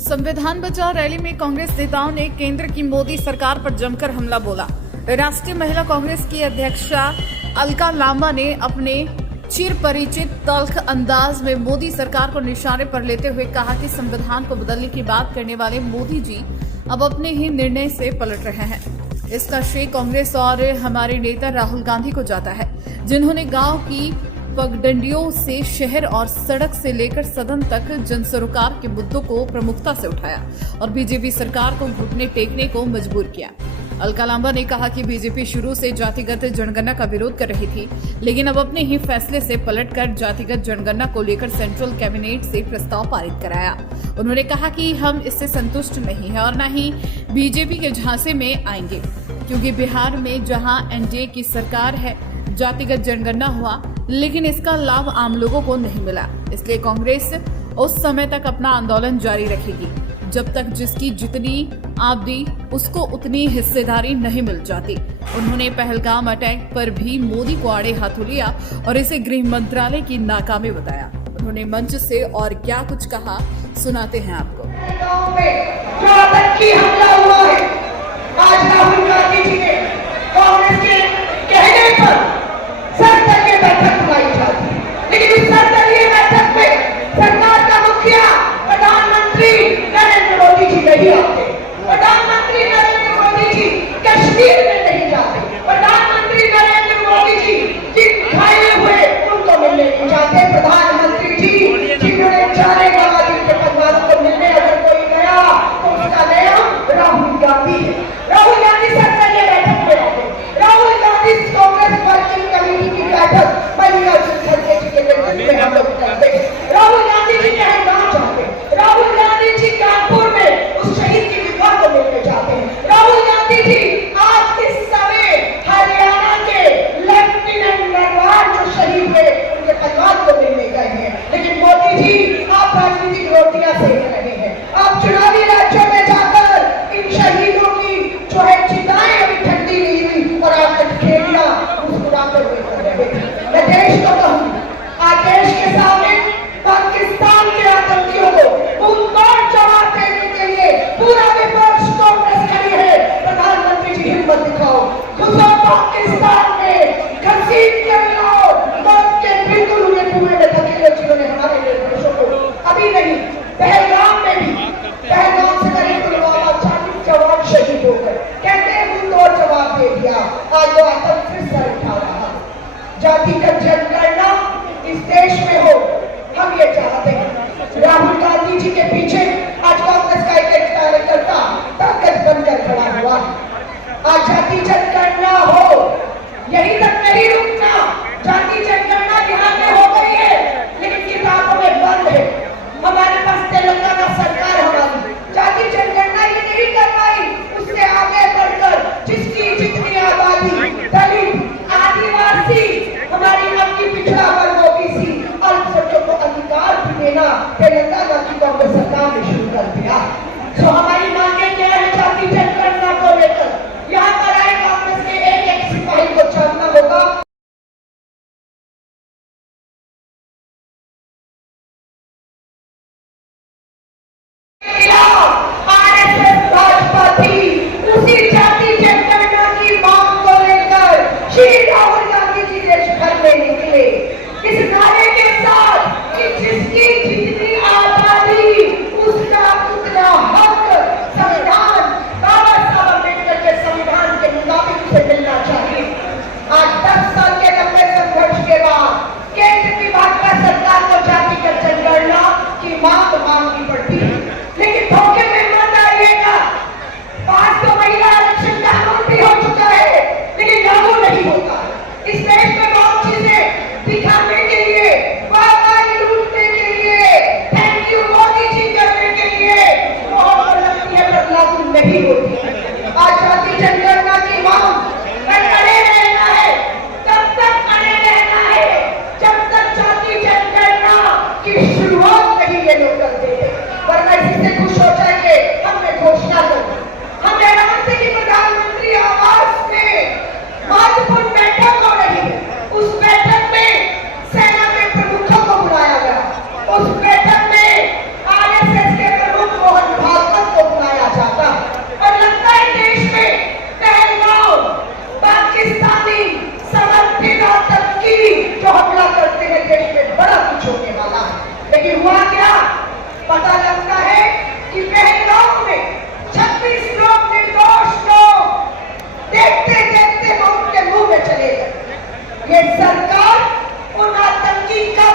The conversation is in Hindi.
संविधान बचाओ रैली में कांग्रेस नेताओं ने केंद्र की मोदी सरकार पर जमकर हमला बोला। राष्ट्रीय महिला कांग्रेस की अध्यक्षा अलका लांबा ने अपने चिर परिचित तल्ख अंदाज में मोदी सरकार को निशाने पर लेते हुए कहा कि संविधान को बदलने की बात करने वाले मोदी जी अब अपने ही निर्णय से पलट रहे हैं। इसका श्रेय कांग्रेस और हमारे नेता राहुल गांधी को जाता है, जिन्होंने गांव की पगडंडियों से शहर और सड़क से लेकर सदन तक जन सरोकार के मुद्दों को प्रमुखता से उठाया और बीजेपी सरकार को घुटने टेकने को मजबूर किया। अलका लांबा ने कहा कि बीजेपी शुरू से जातिगत जनगणना का विरोध कर रही थी, लेकिन अब अपने ही फैसले से पलटकर जातिगत जनगणना को लेकर सेंट्रल कैबिनेट से प्रस्ताव पारित कराया। उन्होंने कहा कि हम इससे संतुष्ट नहीं है और न ही बीजेपी के झांसे में आएंगे, क्योंकि बिहार में जहां एनडीए की सरकार है जातिगत जनगणना हुआ, लेकिन इसका लाभ आम लोगों को नहीं मिला। इसलिए कांग्रेस उस समय तक अपना आंदोलन जारी रखेगी जब तक जिसकी जितनी आबादी उसको उतनी हिस्सेदारी नहीं मिल जाती। उन्होंने पहलगाम अटैक पर भी मोदी को आड़े हाथों लिया और इसे गृह मंत्रालय की नाकामी बताया। उन्होंने मंच से और क्या कुछ कहा, सुनाते हैं आपको। गांव में जो आतंकी हमला हुआ है, आज राहुल गांधी जी ने कांग्रेस के कहने पर सर्वदलीय बैठक बुलाई जाती है, लेकिन इस सर्वदलीय बैठक में सरकार का मुखिया प्रधानमंत्री नरेंद्र मोदी जी नहीं आते। प्रधानमंत्री नरेंद्र मोदी जी कश्मीर में नहीं जाते। प्रधानमंत्री नरेंद्र मोदी जी जिन घायल हुए उनको मिलने नहीं जाते। प्रधानमंत्री जी जिन्होंने जाने वाला जिनके परिवारों को मिलने अगर कोई गया तो उसका नाम राहुल गांधी है। राहुल गांधी सर्वदलीय बैठक में आते। राहुल गांधी कांग्रेस वर्किंग कमेटी की बैठक महिला खड़गे जी के नेतृत्व में हम लोग करते हैं। राहुल गांधी जी कहीं गांव जाते हैं। राहुल गांधी जी कानपुर में उस शहीद की विधवा को मिलने जाते हैं। राहुल गांधी जी आज इस समय हरियाणा के लेफ्टिनेंट नरवार जो शहीद हुए उनके परिवार को मिलने गए हैं। लेकिन मोदी जी आप राजनीतिक रोटियां सेक रहे हैं। आप चुनावी राज्यों में जाकर इन शहीदों की जो है चिताएं अभी ठंडी नहीं हुई और आप खेलियां मुस्कुराते हुए कर रहे थे। मैं देश को कहूँ, आज देश के सामने पाकिस्तान के आतंकियों को मुंहतोड़ जवाब देने के लिए पूरा विपक्ष कांग्रेस खड़ी है। प्रधानमंत्री जी हिम्मत दिखाओ, घुसो पाकिस्तान में, घसीट के लाओ मौत के बिल्कुल हुए कुएं में धकेलो जिन्होंने हमारे निर्देशों को अभी नहीं पहलगाम में भी पहलगाम से करीब पुलवामा 40 जवान शहीद हो गए। कहते हैं मुंहतोड़ जवाब दे दिया। आज वो आतंक फिर सर उठा रहा है। जातिगत जनगणना इस देश में हो, हम ये चाहते हैं। राहुल गांधी जी के पीछे आज कांग्रेस का एक कार्यकर्ता ताकत बनकर खड़ा हुआ। आज जाति जनगणना हो, यही तक नहीं रुकना। जाति जनगणना बिहार में हो गई है, लेकिन किताबों में बंद है। हमारे पास तेलंगाना सरकार हमारी जाति जनगणना ये नहीं करवाई। उससे आगे बढ़कर जिसकी जितनी आबादी दलित, आदिवासी, हमारी आपकी पिछड़ा वर्ग ओबीसी, अल्पसंख्यकों को अधिकार भी देना तेलंगाना की कांग्रेस सरकार ने शुरू कर दिया। तो हमारी मांगे क्या है जाति जनगणना को लेकर? यहाँ पर आए कांग्रेस के एक सिपाही को जानना होगा। आरएसएस भाजपा थी, उसी जाति जनगणना की मांग को लेकर श्री राहुल गांधी जी देश भर में निकले इस नारे के साथ कि जिसकी जितनी लेकिन हुआ क्या, पता लगता है कि पहलगाम में 26 लोग निर्दोष लोग देखते देखते मौत के मुंह में चले गए। ये सरकार उन आतंकी का